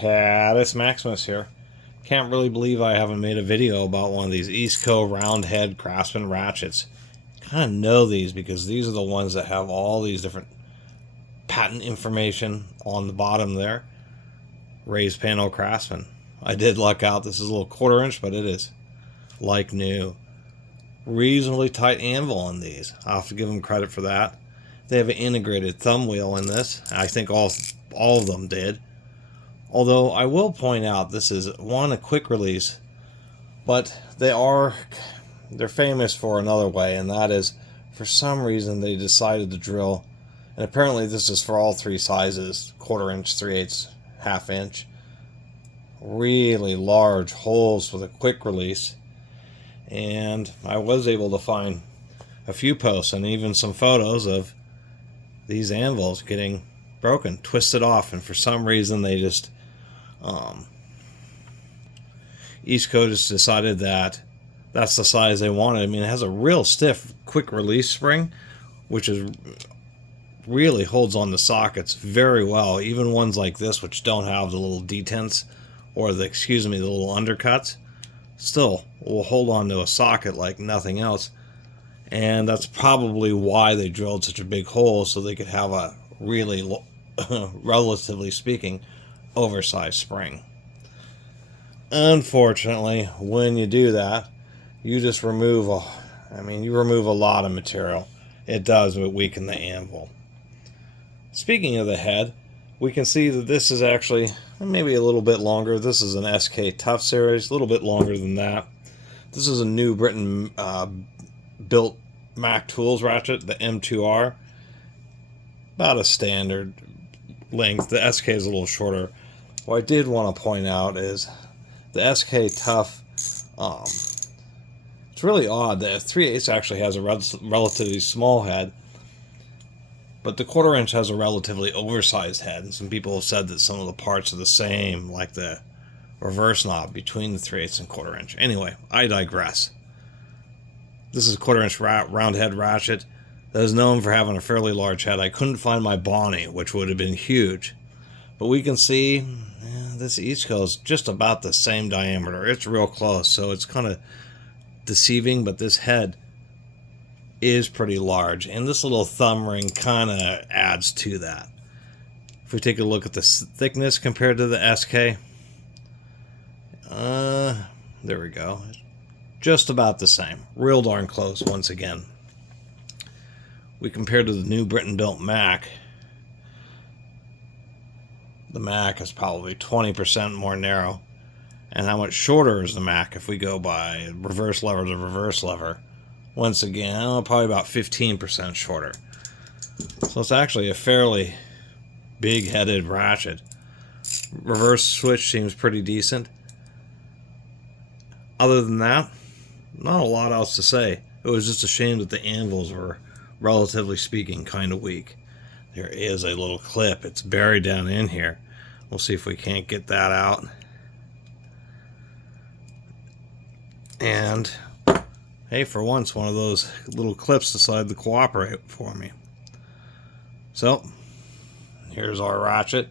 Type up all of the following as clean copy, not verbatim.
Catus Maximus here. Can't really believe I haven't made a video about one of these Easco round head Craftsman ratchets. Kind of know these because these are the ones that have all these different patent information on the bottom there. Raised panel Craftsman. I did luck out. This is a little 1/4 inch, but it is like new. Reasonably tight anvil on these. I'll have to give them credit for that. They have an integrated thumb wheel in this. I think all of them did. Although I will point out this is a quick release, but they're famous for another way, and that is for some reason they decided to drill, and apparently this is for all three sizes, 1/4 inch, 3/8, 1/2 inch, really large holes for the quick release. And I was able to find a few posts and even some photos of these anvils getting broken, twisted off, and for some reason they just Easco just decided that that's the size they wanted. I mean, it has a real stiff quick release spring, which is really holds on the sockets very well. Even ones like this, which don't have the little detents or the little undercuts, still will hold on to a socket like nothing else. And that's probably why they drilled such a big hole, so they could have a really relatively speaking oversized spring. Unfortunately, when you do that, you just remove a lot of material. It does weaken the anvil. Speaking of the head, we can see that this is actually maybe a little bit longer. This is an SK Tough series, a little bit longer than that. This is a New Britain built Mac Tools ratchet, the M2R. About a standard length. The SK is a little shorter. What I did want to point out is the SK Tough, it's really odd. The 3/8 actually has a relatively small head, but the 1/4 inch has a relatively oversized head, and some people have said that some of the parts are the same, like the reverse knob between the 3/8 and 1/4 inch. Anyway, I digress. This is a 1/4 inch round head ratchet that is known for having a fairly large head. I couldn't find my Bonnie, which would have been huge. But we can see this Easco is just about the same diameter. It's real close, so it's kind of deceiving, but this head is pretty large. And this little thumb ring kind of adds to that. If we take a look at the thickness compared to the SK, there we go. Just about the same. Real darn close once again. We compare to the New Britain built Mac. The Mac is probably 20% more narrow. And how much shorter is the Mac if we go by reverse lever to reverse lever? Once again, probably about 15% shorter. So it's actually a fairly big-headed ratchet. Reverse switch seems pretty decent. Other than that, not a lot else to say. It was just a shame that the anvils were, relatively speaking, kind of weak. There is a little clip. It's buried down in here. We'll see if we can't get that out. And, hey, for once, one of those little clips decided to cooperate for me. So, here's our ratchet.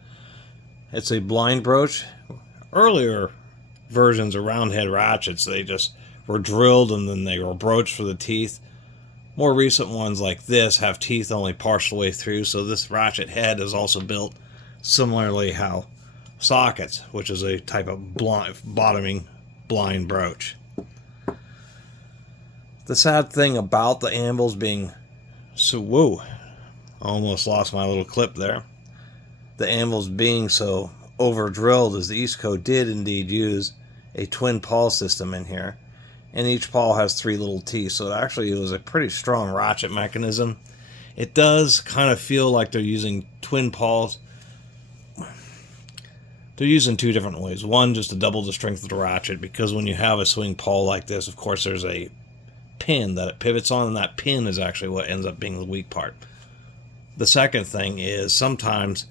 It's a blind broach. Earlier versions of round head ratchets, they just were drilled and then they were broached for the teeth. More recent ones like this have teeth only partial way through, so this ratchet head is also built similarly how sockets, which is a type of bottoming blind broach. The sad thing about the anvils being so, almost lost my little clip there. The anvils being so over drilled is the Easco did indeed use a twin pawl system in here. And each pawl has 3 little teeth, so actually it was a pretty strong ratchet mechanism. It does kind of feel like they're using twin pawls. They're using 2 different ways. One, just to double the strength of the ratchet, because when you have a swing pawl like this, of course there's a pin that it pivots on, and that pin is actually what ends up being the weak part. The second thing is sometimes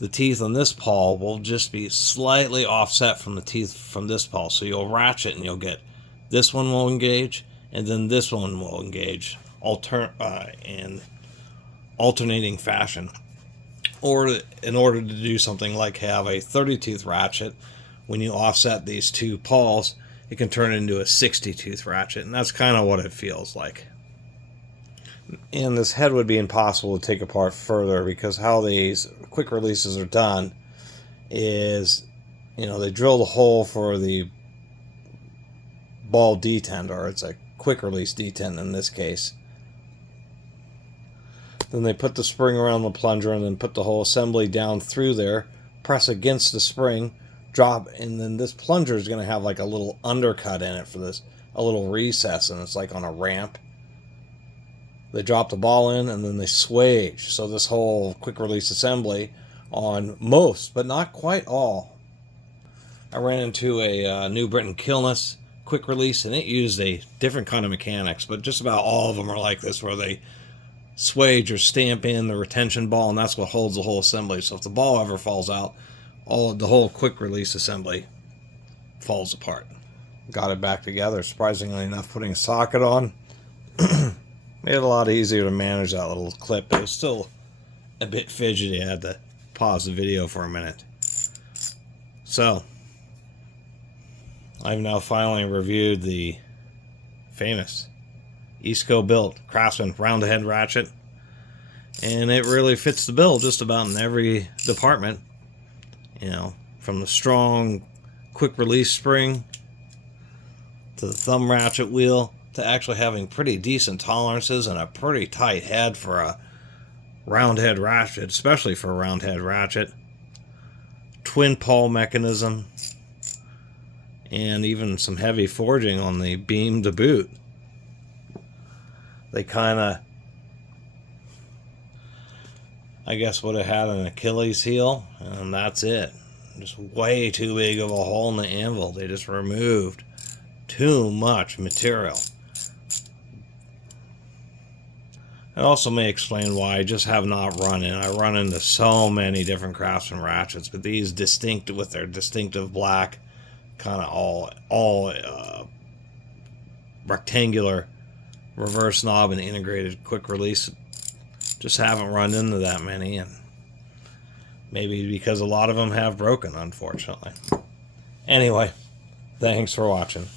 the teeth on this pawl will just be slightly offset from the teeth from this pawl, so you'll ratchet and you'll get this one will engage, and then this one will engage in alternating fashion. Or in order to do something like have a 30-tooth ratchet, when you offset these two pawls, it can turn into a 60-tooth ratchet, and that's kind of what it feels like. And this head would be impossible to take apart further, because how these quick releases are done is, they drill the hole for the ball detent, or it's a quick release detent in this case. Then they put the spring around the plunger and then put the whole assembly down through there, press against the spring, drop, and then this plunger is going to have like a little undercut in it for this, a little recess, and it's like on a ramp. They drop the ball in and then they swage. So this whole quick release assembly on most, but not quite all. I ran into a New Britain Kilness quick release, and it used a different kind of mechanics, but just about all of them are like this, where they swage or stamp in the retention ball, and that's what holds the whole assembly. So if the ball ever falls out, the whole quick release assembly falls apart. Got it back together, surprisingly enough. Putting a socket on made it a lot easier to manage that little clip. It was still a bit fidgety. I had to pause the video for a minute. So I've now finally reviewed the famous Easco built Craftsman round head ratchet, and it really fits the bill just about in every department. From the strong quick release spring to the thumb ratchet wheel to actually having pretty decent tolerances and a pretty tight head for a round head ratchet, especially for a round head ratchet. Twin pawl mechanism, and even some heavy forging on the beam to boot. They kind of, I guess, would have had an Achilles heel, and that's it. Just way too big of a hole in the anvil. They just removed too much material. It also may explain why I just have not run in. I run into so many different Craftsman ratchets, but these distinct, with their distinctive black, kind of all rectangular reverse knob and integrated quick release, just haven't run into that many, and maybe because a lot of them have broken, unfortunately. Anyway, thanks for watching.